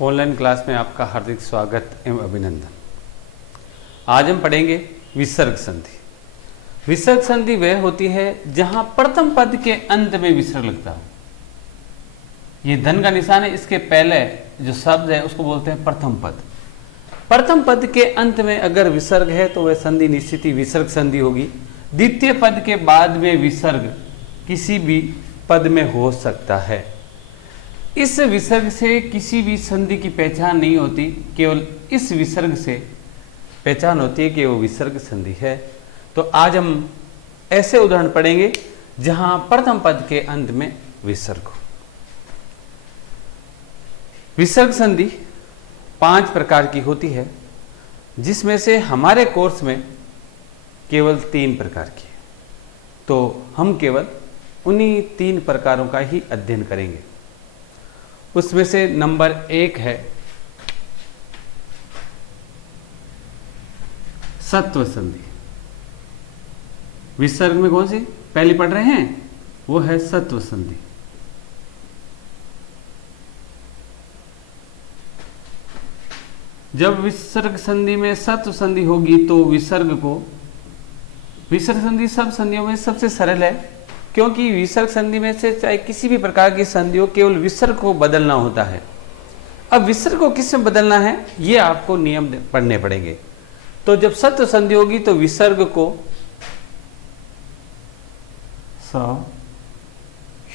Online class में आपका हार्दिक स्वागत एवं अभिनंदन। आज हम पढ़ेंगे विसर्ग संधि। विसर्ग संधि वह होती है जहां प्रथम पद के अंत में विसर्ग लगता हो। ये धन का निशान है, इसके पहले जो शब्द है उसको बोलते हैं प्रथम पद। प्रथम पद के अंत में अगर विसर्ग है तो वह संधि निश्चित ही विसर्ग संधि होगी। द्वितीय पद के बाद में विसर्ग किसी भी पद में हो सकता है। इस विसर्ग से किसी भी संधि की पहचान नहीं होती, केवल इस विसर्ग से पहचान होती है कि वो विसर्ग संधि है। तो आज हम ऐसे उदाहरण पढ़ेंगे जहां प्रथम पद के अंत में विसर्ग हो। विसर्ग संधि 5 प्रकार की होती है, जिसमें से हमारे कोर्स में केवल 3 प्रकार की है। तो हम केवल उन्हीं 3 प्रकारों का ही अध्ययन करेंगे। उसमें से नंबर 1 है सत्व संधि। विसर्ग में कौन सी पहली पढ़ रहे हैं, वो है सत्व संधि। जब विसर्ग संधि में सत्व संधि होगी तो विसर्ग संधि सब संधियों में सबसे सरल है, क्योंकि विसर्ग संधि में से चाहे किसी भी प्रकार की संधि हो, केवल विसर्ग को बदलना होता है। अब विसर्ग को किस में बदलना है, ये आपको नियम पढ़ने पड़ेंगे। तो जब सत्व संधि होगी तो विसर्ग को स,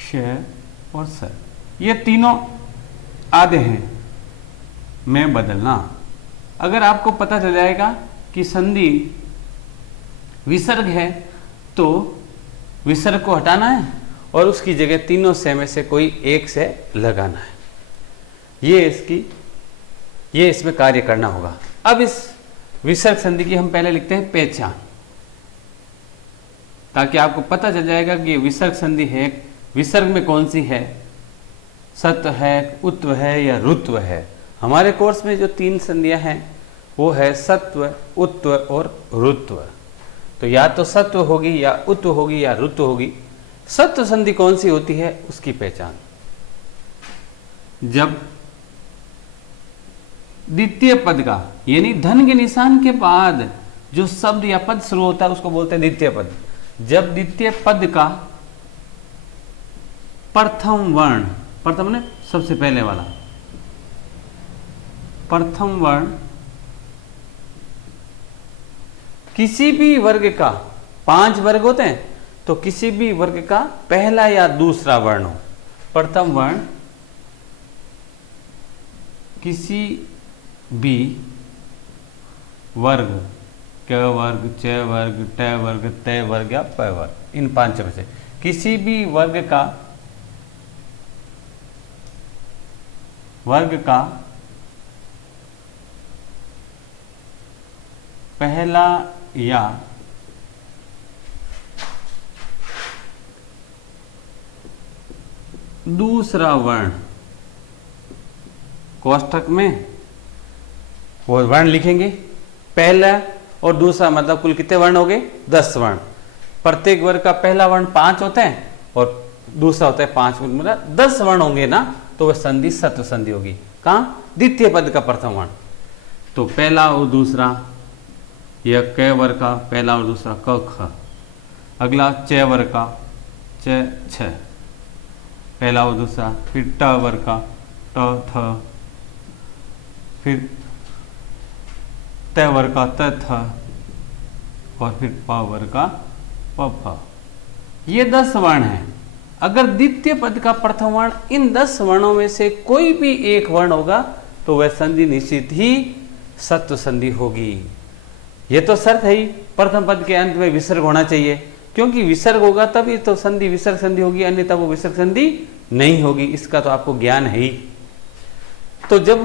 श और स, ये तीनों आधे हैं में बदलना। अगर आपको पता चल जाएगा कि संधि विसर्ग है तो विसर्ग को हटाना है और उसकी जगह तीनों से में से कोई एक से लगाना है। ये इसमें कार्य करना होगा। अब इस विसर्ग संधि की हम पहले लिखते हैं पहचान, ताकि आपको पता चल जाएगा कि विसर्ग संधि है, विसर्ग में कौन सी है, सत्व है, उत्व है या रुत्व है। हमारे कोर्स में जो 3 संधियां हैं वो है सत्व, उत्व और रुत्व। तो या तो सत्व होगी या उत्व होगी या रुत्व होगी। सत्व संधि कौन सी होती है, उसकी पहचान जब द्वितीय पद का यानी धन के निशान के बाद जो शब्द या पद शुरू होता है उसको बोलते हैं द्वितीय पद। जब द्वितीय पद का प्रथम वर्ण, प्रथम ने सबसे पहले वाला प्रथम वर्ण किसी भी वर्ग का, 5 वर्ग होते हैं, तो किसी भी वर्ग का पहला या दूसरा वर्ण हो। प्रथम वर्ण किसी भी वर्ग, क वर्ग, च वर्ग, ट वर्ग, त वर्ग या प वर्ग, इन 5 में से किसी भी वर्ग का पहला या दूसरा वर्ण, कोष्ठक में वो वर्ण लिखेंगे। पहला और दूसरा मतलब कुल कितने वर्ण हो गए, 10 वर्ण। प्रत्येक वर्ग का पहला वर्ण 5 होता है और दूसरा होता है 5, मतलब 10 वर्ण होंगे ना, तो वह संधि सत्व संधि होगी। कहाँ, द्वितीय पद का प्रथम वर्ण। तो पहला और दूसरा, यह क वर्ग का पहला और दूसरा क ख। अगला च वर्ग का च छ, पहला और दूसरा। फिर ट वर्ग का ट थ, फिर त वर्ग का त थ, और फिर प वर्ग का प फ। ये 10 वर्ण हैं। अगर द्वितीय पद का प्रथम वर्ण इन 10 वर्णों में से कोई भी एक वर्ण होगा तो वह संधि निश्चित ही सत्व संधि होगी। ये तो शर्त है ही, प्रथम पद के अंत में विसर्ग होना चाहिए, क्योंकि विसर्ग होगा तभी तो संधि विसर्ग संधि होगी, अन्यथा वो विसर्ग संधि नहीं होगी। इसका तो आपको ज्ञान है ही। तो जब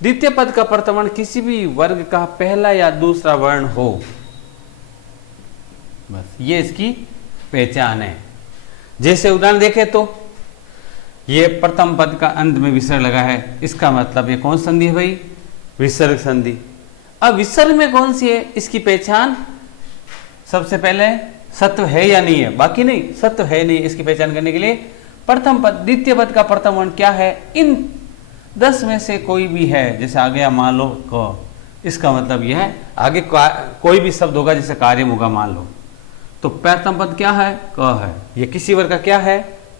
द्वितीय पद का प्रथम वर्ण किसी भी वर्ग का पहला या दूसरा वर्ण हो, बस ये इसकी पहचान है। जैसे उदाहरण देखें तो ये प्रथम पद का अंत में विसर्ग लगा है, इसका मतलब ये कौन संधि है भाई, विसर्ग संधि। अब विसर्ग में कौन सी है, इसकी पहचान सबसे पहले सत्व है या नहीं है, बाकी नहीं, सत्व है नहीं। इसकी पहचान करने के लिए प्रथम पद, द्वितीय पद का प्रथम वर्ण क्या है, इन 10 में से कोई भी है, जैसे आ गया मान लो क, इसका मतलब यह है आगे कोई भी शब्द होगा जैसे कार्यम होगा मान लो, तो प्रथम पद क्या है, क है, ये किसी वर्ग का क्या है,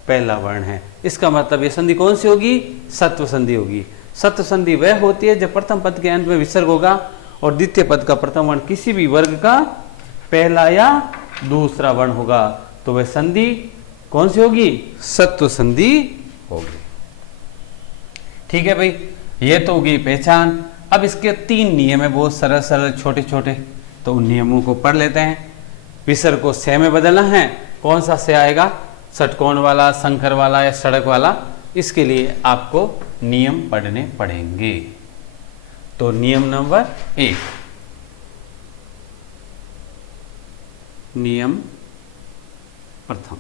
पहला वर्ण है। इसका मतलब ये संधि कौन सी होगी, सत्व संधि होगी। सत्व संधि वह होती है जब प्रथम पद के अंत में विसर्ग होगा और द्वितीय पद का प्रथम वर्ण किसी भी वर्ग का पहला या दूसरा वर्ण होगा, तो वह संधि कौन सी होगी, सत्व संधि होगी। ठीक है भाई, ये तो होगी पहचान। अब इसके 3 नियम है, बहुत सरल सरल छोटे छोटे, तो उन नियमों को पढ़ लेते हैं। विसर्ग को से में बदलना है, कौन सा से आएगा, षटकोण वाला, संकर वाला या सड़क वाला, इसके लिए आपको नियम पढ़ने पड़ेंगे। तो नियम नंबर 1, नियम प्रथम,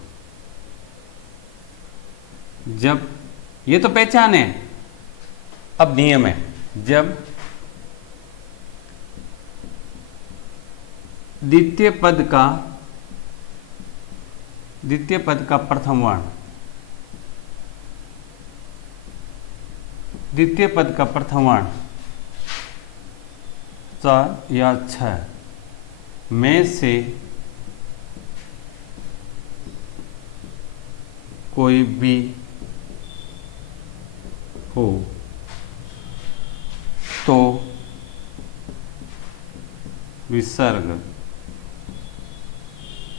जब ये तो पहचान है, अब नियम है, जब द्वितीय पद का प्रथम वर्ण, द्वितीय पद का प्रथम वर्ण 4 या 6 में से कोई भी हो तो विसर्ग,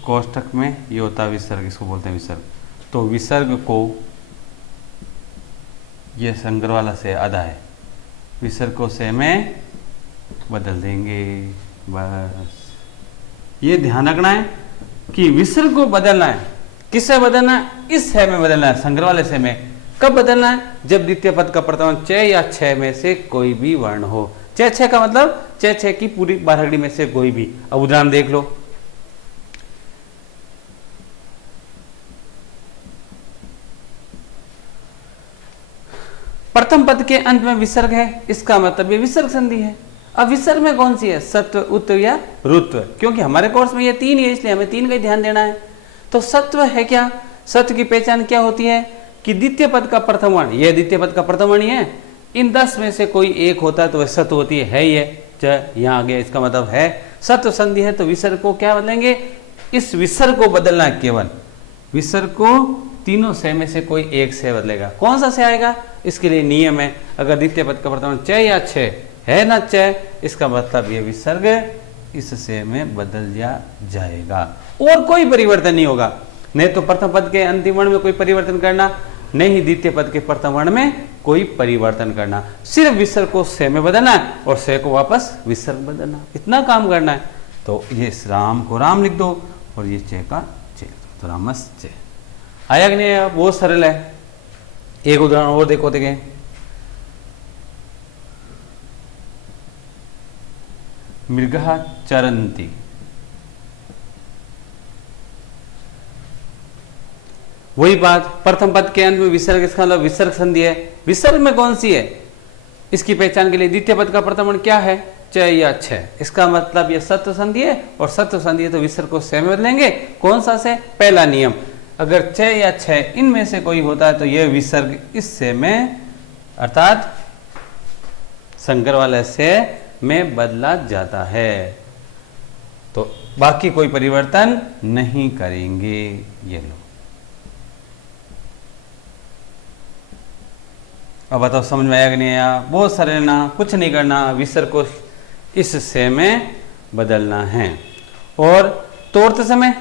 कोष्ठक में ये होता है विसर्ग, इसको बोलते हैं विसर्ग, तो विसर्ग को, ये संकर वाला से आधा है, विसर्ग को से में बदल देंगे। बस ये ध्यान रखना है कि विसर्ग को बदलना है, किससे बदलना है, इस है में बदलना है, संकर वाले से में। कब बदलना है, जब द्वितीय पद का प्रथम वर्ण 6 या 6 में से कोई भी वर्ण हो। 6 का मतलब 6 की पूरी बारहड़ी में से कोई भी। अब उदाहरण देख लो, प्रथम पद के अंत में विसर्ग है, इसका मतलब ये विसर्ग संधि है। अब विसर्ग में कौन सी है, सत्व, उत्व या रुत्व, क्योंकि हमारे कोर्स में ये 3 ही है, इसलिए हमें 3 का ही ध्यान देना है। तो सत्व है क्या, सत्व की पहचान क्या होती है कि द्वितीय पद का प्रथम वर्ण, यह द्वितीय पद का प्रथम वर्ण ही है, इन 10 में से कोई एक होता है तो वह सत्व होती है। ये यहाँ आ गया, इसका मतलब है सत्व संधि है, तो विसर्ग को क्या बदलेंगे, इस विसर्ग को बदलना है, केवल विसर्ग को तीनों से में से कोई एक से बदलेगा। कौन सा से आएगा, इसके लिए नियम है, अगर द्वितीय पद का प्रथम 6 या 6 है ना 6, इसका मतलब ये विसर्ग इस से में बदल जाएगा और कोई परिवर्तन नहीं होगा। नहीं तो प्रथम पद के अंतिम वर्ण में कोई परिवर्तन करना, नहीं द्वितीय पद के प्रथम वर्ण में कोई परिवर्तन करना, सिर्फ विसर्ग को से में बदलना है और से को वापस विसर्ग बदलना, इतना काम करना है। तो ये राम को राम लिख दो और ये चे का चे, तो रामस चे आया कि नहीं, बहुत सरल है। एक उदाहरण और देखो, देखें, मृगः चरन्ति, वही बात, प्रथम पद के अंत में विसर्ग, इसका मतलब विसर्ग संधि है। विसर्ग में कौन सी है, इसकी पहचान के लिए द्वितीय पद का प्रथम वर्ण क्या है, 6 या 6, इसका मतलब ये सत्व संधि है, और सत्व संधि है तो विसर्ग को से में बदलेंगे। कौन सा से, पहला नियम, अगर 6 या 6 इनमें से कोई होता है तो यह विसर्ग इस से में, अर्थात संकर वाले से में बदला जाता है, तो बाकी कोई परिवर्तन नहीं करेंगे। ये लो, अब बताओ समझ में आया कि नहीं आया, बहुत सरल ना, कुछ नहीं करना, विसर्ग को इस से में बदलना है, और तोड़ते समय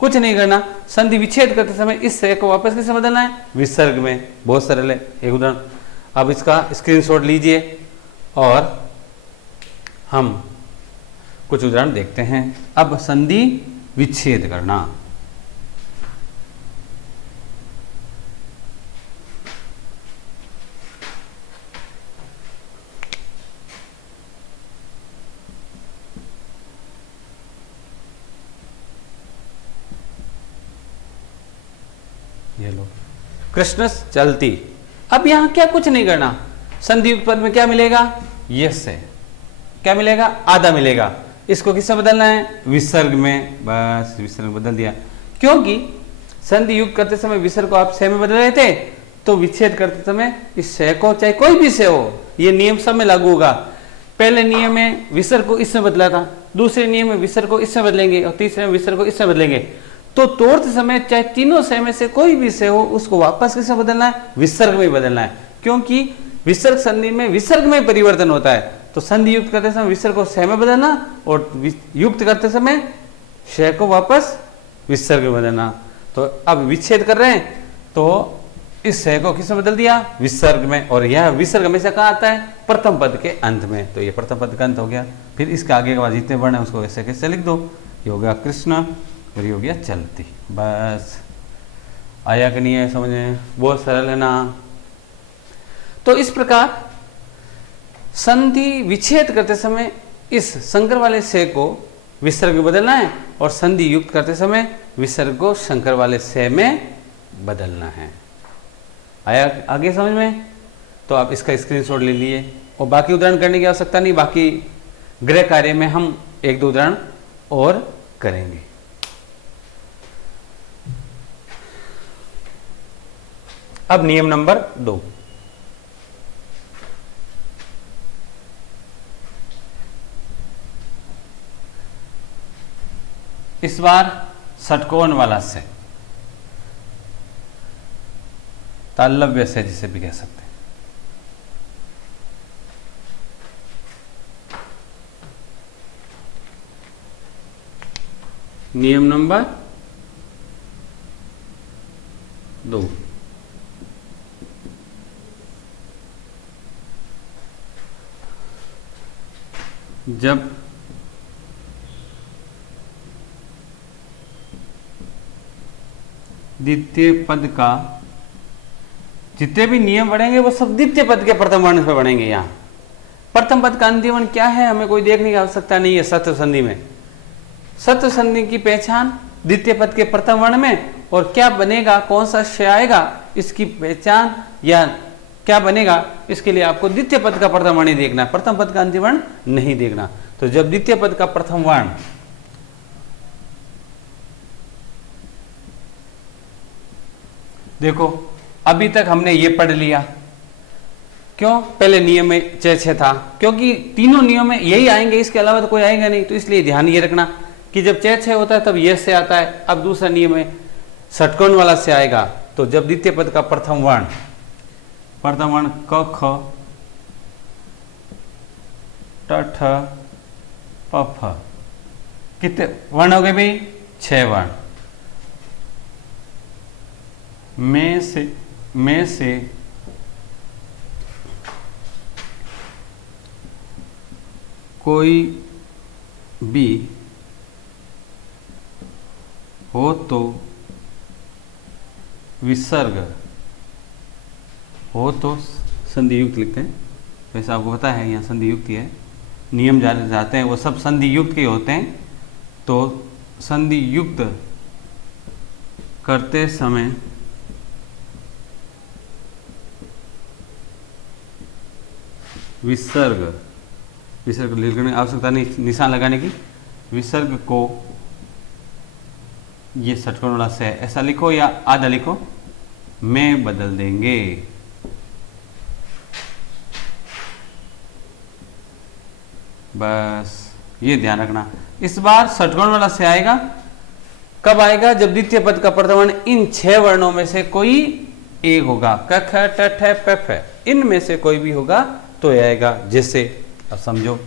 कुछ नहीं करना, संधि विच्छेद करते समय इस से को वापस किससे बदलना है, विसर्ग में। बहुत सरल है, एक उदाहरण, अब इसका स्क्रीनशॉट लीजिए और हम कुछ उदाहरण देखते हैं। अब संधि विच्छेद करना, ये लो, कृष्ण चलती। अब यहां क्या कुछ नहीं करना, संधि पद में क्या मिलेगा, यस से क्या मिलेगा, आधा मिलेगा, इसको किससे बदलना है, विसर्ग में, बस विसर्ग बदल दिया। क्योंकि संधि युक्त करते समय विसर्ग को आप से में बदल रहे थे, तो विच्छेद करते समय इस शय को, चाहे कोई भी शय हो, ये नियम सब में लागू होगा। पहले नियम में विसर्ग को इसमें बदला था, दूसरे नियम में विसर्ग को इसमें बदलेंगे और तीसरे में विसर्ग को इसमें बदलेंगे। तो तोड़ते समय चाहे तीनों शय में से कोई भी शय हो, उसको वापस किसमें बदलना है? विसर्ग में बदलना है, क्योंकि विसर्ग संधि में विसर्ग में परिवर्तन होता है। तो संधि युक्त करते समय विसर्ग को शय में बदलना और युक्त करते समय शय को वापस विसर्ग में बदलना। तो अब विच्छेद कर रहे हैं तो इस शय को किसमें बदल दिया? विसर्ग में। और यह विसर्ग हमेशा कहाँ आता है? प्रथम पद के अंत में। तो ये प्रथम पद का अंत हो गया। फिर इसके आगे के बाद जितने वर्ण है उसको ऐसे कैसे लिख दो, ये हो गया कृष्ण और ये हो गया चलती। बस आया कि नहीं है समझ में? बहुत सरल है ना। तो इस प्रकार संधि विच्छेद करते समय इस संकर वाले शय को विसर्ग में बदलना है और संधि युक्त करते समय विसर्ग को संकर वाले शय में बदलना है। आया आगे समझ में? तो आप इसका स्क्रीनशॉट ले लिए और बाकी उदाहरण करने की आवश्यकता नहीं, बाकी गृह कार्य में हम एक दो उदाहरण और करेंगे। अब नियम नंबर 2, इस बार षटकोण वाला से, तालव्य से जिसे भी कह सकते हैं। नियम नंबर 2, जब द्वितीय पद का जितने भी नियम बढ़ेंगे वो सब द्वितीय पद के प्रथम वर्ण पे बढ़ेंगे। यहाँ प्रथम पद का अंतिम वर्ण क्या है हमें कोई देखने की आवश्यकता नहीं है। सत्व संधि में सत्व संधि की पहचान द्वितीय पद के प्रथम वर्ण में, और क्या बनेगा, कौन सा शय आएगा, इसकी पहचान या क्या बनेगा, इसके लिए आपको द्वितीय पद का प्रथम वर्ण ही देखना है, प्रथम पद का अंतिम वर्ण नहीं देखना। तो जब द्वितीय पद का प्रथम वर्ण देखो, अभी तक हमने ये पढ़ लिया, क्यों? पहले नियम में चय था, क्योंकि तीनों नियम में यही आएंगे, इसके अलावा तो कोई आएगा नहीं। तो इसलिए ध्यान ये रखना कि जब चय होता है तब ये से आता है। अब दूसरा नियम में षटकोण वाला से आएगा। तो जब द्वितीय पद का प्रथम वर्ण क ख ट ठ प फ, कितने वर्ण हो गए भाई? 6 वर्ण। में से कोई भी हो तो विसर्ग हो तो संधि युक्त लिखते हैं। वैसे आपको पता है यहाँ संधि युक्त ही है, नियम जाते हैं वो सब संधि युक्त के होते हैं। तो संधि युक्त करते समय विसर्ग लिखने की आवश्यकता नहीं, निशान लगाने की। विसर्ग को ये षटकोण वाला से ऐसा लिखो या आधा लिखो, में बदल देंगे। बस ये ध्यान रखना। इस बार षटकोण वाला से आएगा, कब आएगा? जब द्वितीय पद का प्रथम वर्ण इन 6 वर्णों में से कोई एक होगा। क ख ट ठ प फ, इनमें से कोई भी होगा तो यह आएगा। जैसे अब समझो,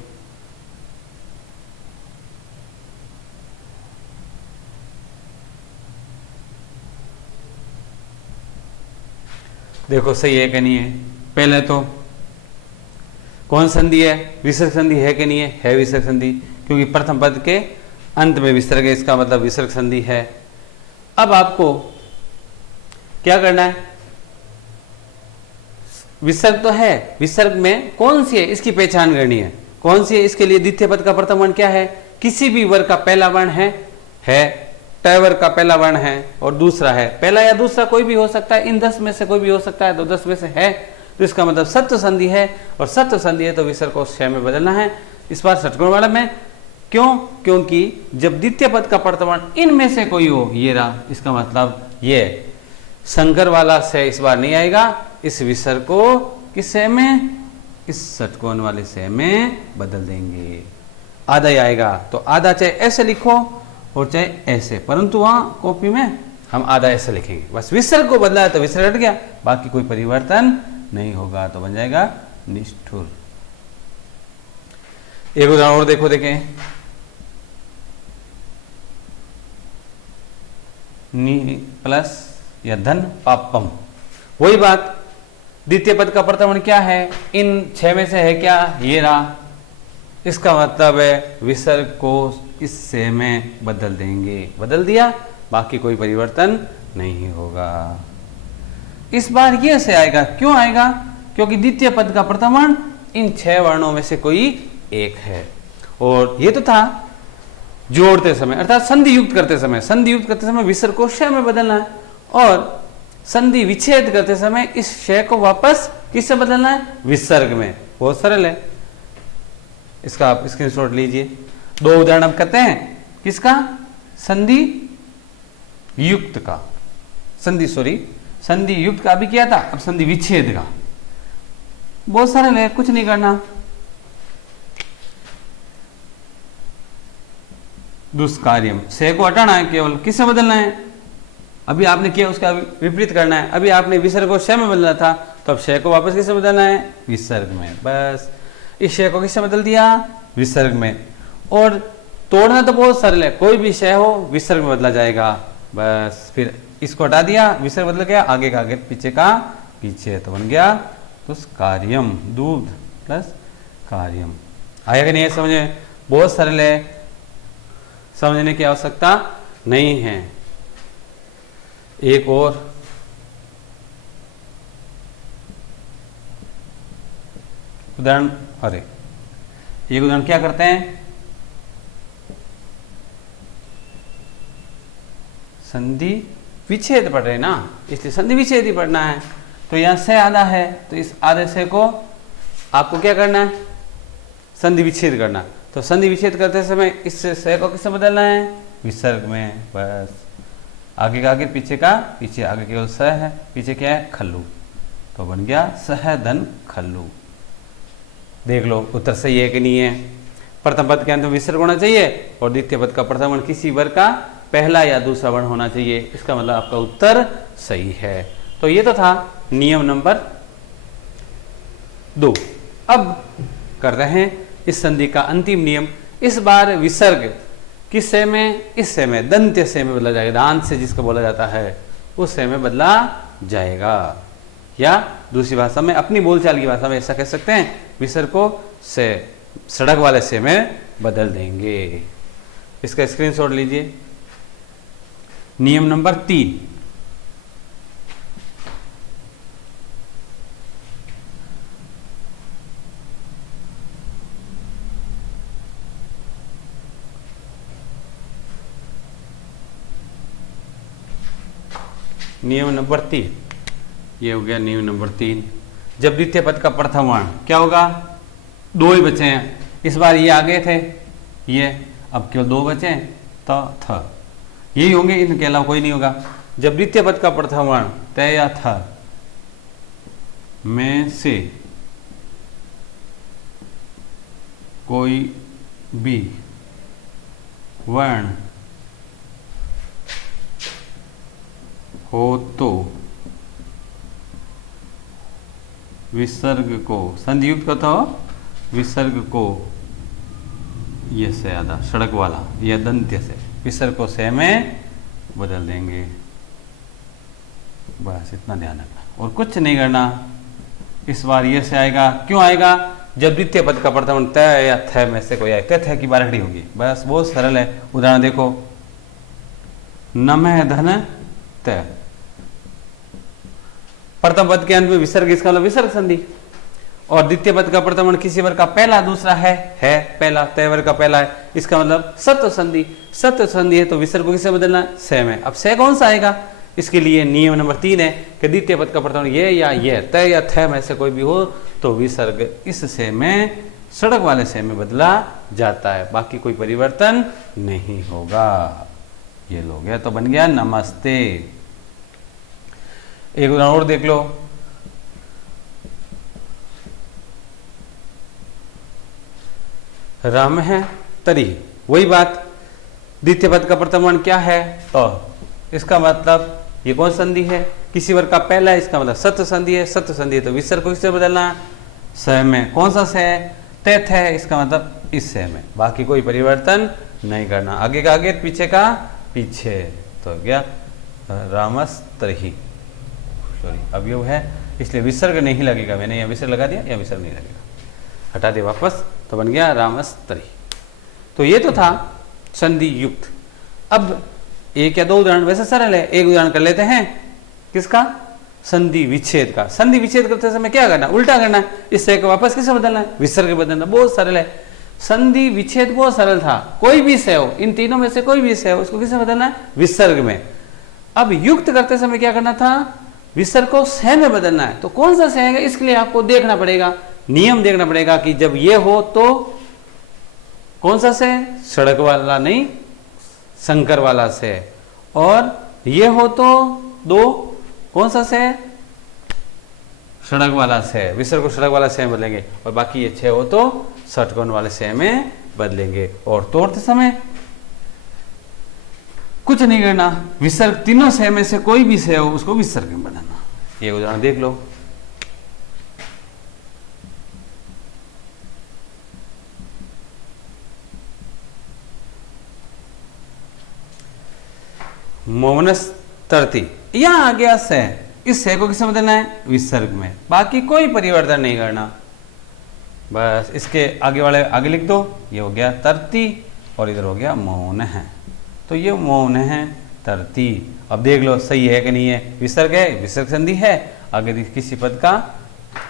देखो सही है कि नहीं है? पहले तो कौन संधि है? विसर्ग संधि है कि नहीं है? है विसर्ग संधि, क्योंकि प्रथम पद के अंत में विसर्ग है, इसका मतलब विसर्ग संधि है। अब आपको क्या करना है? विसर्ग तो है, विसर्ग में कौन सी है इसकी पहचान करनी है। कौन सी है? इसके लिए द्वितीय पद का प्रथम वर्ण क्या है? किसी भी वर्ग का पहला वर्ण है ट वर्ग का पहला वर्ण है और दूसरा है। पहला या दूसरा कोई भी हो सकता है, इन 10 में से कोई भी हो सकता है। तो 10 में से है तो इसका मतलब सत्व संधि है, और सत्व संधि है तो विसर्ग को क्षय में बदलना है। इस बार षटकोण वाला में क्यों? क्योंकि जब द्वितीय पद का प्रथम वर्ण इनमें से कोई हो, ये रहा, इसका मतलब ये संकर वाला से इस बार नहीं आएगा, इस विसर्ग को किस से में, इस षटकोण वाले से में बदल देंगे। आधा ही आएगा तो आधा चाहे ऐसे लिखो और चाहे ऐसे, परंतु वहां कॉपी में हम आधा ऐसे लिखेंगे। बस विसर्ग को बदला है तो विसर्ग हट गया, बाकी कोई परिवर्तन नहीं होगा, तो बन जाएगा निष्ठुर। एक उदाहरण और देखो, देखें नी प्लस या धन पापम, वही बात। द्वितीय पद का प्रथम वर्ण क्या है, इन 6 में से है क्या, ये रहा। इसका मतलब है विसर्ग को इस से में बदल देंगे, बदल दिया, बाकी कोई परिवर्तन नहीं होगा। इस बार ये से आएगा, क्यों आएगा, क्योंकि द्वितीय पद का प्रथम वर्ण इन 6 वर्णों में से कोई एक है। और ये तो था जोड़ते समय अर्थात संधि युक्त करते समय, संधि युक्त करते समय विसर्ग को श में बदलना है, और संधि विच्छेद करते समय इस श को वापस किससे बदलना है, विसर्ग में। बहुत सरल है, इसका आप स्क्रीनशॉट लीजिए। 2 उदाहरण अब करते हैं, किसका, संधि युक्त का, संधि युक्त का भी किया था, अब संधि विच्छेद का। बहुत सरल है, कुछ नहीं करना। दुष्कार्यम, से को हटाना है, केवल किससे बदलना है, अभी आपने किया उसका विपरीत करना है। अभी आपने विसर्ग को श में बदला था, तो अब श को वापस किससे बदलना है, विसर्ग में। बस इस श को किससे बदल दिया, विसर्ग में। और तोड़ना तो बहुत सरल है, कोई भी श हो विसर्ग में बदला जाएगा। बस फिर इसको हटा दिया, विसर्ग बदल गया, आगे का आगे, पीछे का पीछे, तो बन गया दुष्कार्यम, दूध प्लस कार्यम। आया कि नहीं है समझ में, बहुत सरल है, समझने की आवश्यकता नहीं है। एक और उदाहरण, अरे एक उदाहरण क्या करते हैं, संधि विच्छेद पढ़ रहे ना, इसलिए संधि विच्छेद ही पढ़ना है। तो यहां से आधा है, तो इस आधे से को आपको क्या करना है, संधि विच्छेद करना। तो संधि विच्छेद करते समय इस से को किससे बदलना है, विसर्ग में। बस आगे का आगे, पीछे का पीछे, आगे केवल स है, पीछे क्या है, खल्लू, तो बन गया सह धन खल्लू। देख लो उत्तर सही है कि नहीं है। प्रथम पद के अंत में विसर्ग होना चाहिए, और द्वितीय पद का प्रथम वर्ण किसी वर्ग का पहला या दूसरा वर्ण होना चाहिए, इसका मतलब आपका उत्तर सही है। तो ये तो था नियम नंबर 2। अब कर रहे हैं इस संधि का अंतिम नियम। इस बार विसर्ग किस से में, इस से में, दंत्य से में बदला जाएगा, दांत से जिसको बोला जाता है उस से में बदला जाएगा। या दूसरी भाषा में, अपनी बोलचाल की भाषा में ऐसा कह सकते हैं, विसर्ग को से सड़क वाले से में बदल देंगे। इसका स्क्रीनशॉट लीजिए। नियम नंबर 3, नियम नंबर 3, ये हो गया नियम नंबर 3। जब द्वितीय पद का प्रथम वर्ण क्या होगा, 2 ही बचे हैं। इस बार ये आगे थे, ये अब केवल 2 बचे हैं, त थ यही होंगे, इनके अलावा कोई नहीं होगा। जब द्वितीय पद का प्रथम वर्ण त या थ में से कोई भी वर्ण हो तो विसर्ग को, संधि युक्त का था, विसर्ग को ये से आधा सड़क वाला, यह दंत्य से, विसर्ग को से में बदल देंगे। बस इतना ध्यान रखना और कुछ नहीं करना। इस बार ये से आएगा, क्यों आएगा, जब द्वितीय पद का प्रथम त या थ में से कोई आए, थ की बारहड़ी होगी। बस बहुत सरल है। उदाहरण देखो, नमः धन त, प्रथम पद के अंत में विसर्ग, इसका मतलब विसर्ग संधि। और द्वितीय पद का प्रथम वर्ण किसी वर्ग का पहला, दूसरा है पहला, तय वर्ग का पहला है, इसका मतलब सत्व संधि। सत्व संधि है तो विसर्ग को किससे बदलना है, से में। अब से कौन सा आएगा, इसके लिए नियम नंबर 3 है कि द्वितीय पद का प्रथम ये या ये, तय या थ में से कोई भी हो तो विसर्ग इस से में, सड़क वाले से में बदला जाता है, बाकी कोई परिवर्तन नहीं होगा। ये लो गया, तो बन गया नमस्ते। एक उदाहरण और देख लो। राम है तरी, वही बात, द्वितीय पद का प्रथम वर्ण क्या है? तो इसका मतलब ये कौन संधि है? किसी वर्ग का पहला है, इसका मतलब सत्य संधि है। सत्य संधि है तो विसर्ग को किससे बदलना? स में। कौन सा स है? तैथ है, इसका मतलब इस स में। बाकी कोई परिवर्तन नहीं करना, आगे का आगे, पीछे का पीछे। तो गया रामस्तरही, सॉरी अवयव है इसलिए विसर्ग नहीं लगेगा। मैंने यहाँ विसर्ग लगा दिया, या विसर्ग नहीं लगेगा, हटा दे वापस, तो बन गया रामस्तरही। तो ये तो था संधि युक्त। अब एक या दो उदाहरण, वैसे सरल है, एक उदाहरण कर लेते हैं। किसका? संधि विच्छेद का। संधि विच्छेद करते समय क्या करना? उल्टा करना है। इस से को वापस किसे बदलना है? विसर्ग बदलना। बहुत सरल है। संधि विच्छेद बहुत सरल था, कोई भी से हो, इन तीनों में से कोई भी से हो, उसको किसे बदलना है? विसर्ग में। अब युक्त करते समय क्या करना था? विसर्ग को से में बदलना है। तो कौन सा से है? इसके लिए आपको देखना पड़ेगा, नियम देखना पड़ेगा कि जब ये हो तो कौन सा से? सड़क वाला नहीं, संकर वाला से। और ये हो तो दो, कौन सा से? सड़क वाला से। विसर्ग को सड़क वाला से में बदलेंगे। और बाकी ये छह हो तो षटकोण वाले से में बदलेंगे। और तोड़ते समय कुछ नहीं करना, विसर्ग तीनों से में से कोई भी से हो उसको विसर्ग में बदलना। ये उदाहरण देख लो। मोमनस तरती, यहां आ गया से, इस से को किसमें बदलना है? विसर्ग में। बाकी कोई परिवर्तन नहीं करना, बस इसके आगे वाले आगे लिख दो। ये हो गया तरती और इधर हो गया मौन है। तो ये मौन है तरती। अब देख लो सही है कि नहीं है? विसर्ग है, विसर्ग संधि है। आगे किसी पद का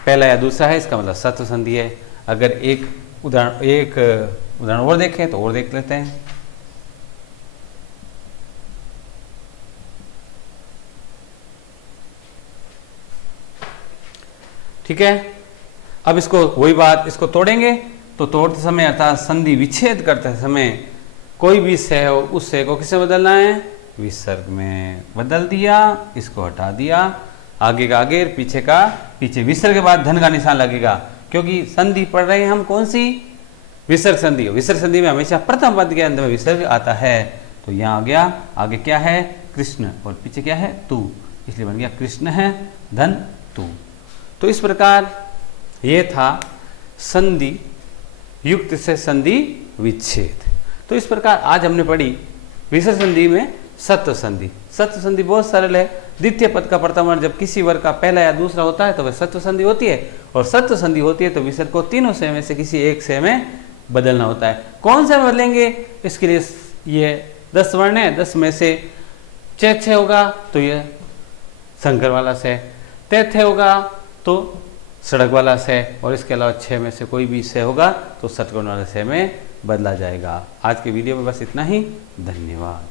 पहला या दूसरा है, इसका मतलब सत्व संधि है। अगर एक उदाहरण और देखें तो और देख लेते हैं। ठीक है, अब इसको वही बात, इसको तोड़ेंगे। तो तोड़ते समय अर्थात संधि विच्छेद करते समय कोई भी से हो, उस से को किससे बदलना है? विसर्ग में बदल दिया, इसको हटा दिया। आगे का आगे, पीछे का पीछे। विसर्ग के बाद धन का निशान लगेगा, क्योंकि संधि पढ़ रहे हैं हम कौन सी? विसर्ग संधि। विसर्ग संधि में हमेशा प्रथम पद के अंत में विसर्ग आता है। तो यहाँ आ गया, आगे क्या है? कृष्ण, और पीछे क्या है? तू, इसलिए बन गया कृष्ण है धन तू। तो इस प्रकार ये था संधि युक्त से संधि विच्छेद। तो इस प्रकार आज हमने पढ़ी विसर्ग संधि में सत्व संधि। सत्व संधि बहुत सरल है। द्वितीय पद का प्रथम वर्ण जब किसी वर्ग का पहला या दूसरा होता है तो वह सत्व संधि होती है। और सत्व संधि होती है तो विसर्ग को तीनों से में से किसी एक से में बदलना होता है। कौन सा बदलेंगे? इसके लिए ये 10 वर्ण है, 10 में से च होगा तो ये संकर वाला से, तैथ होगा तो सड़क वाला से, और इसके अलावा 6 में से कोई भी से होगा तो षटकोण वाले से में बदला जाएगा। आज के वीडियो में बस इतना ही। धन्यवाद।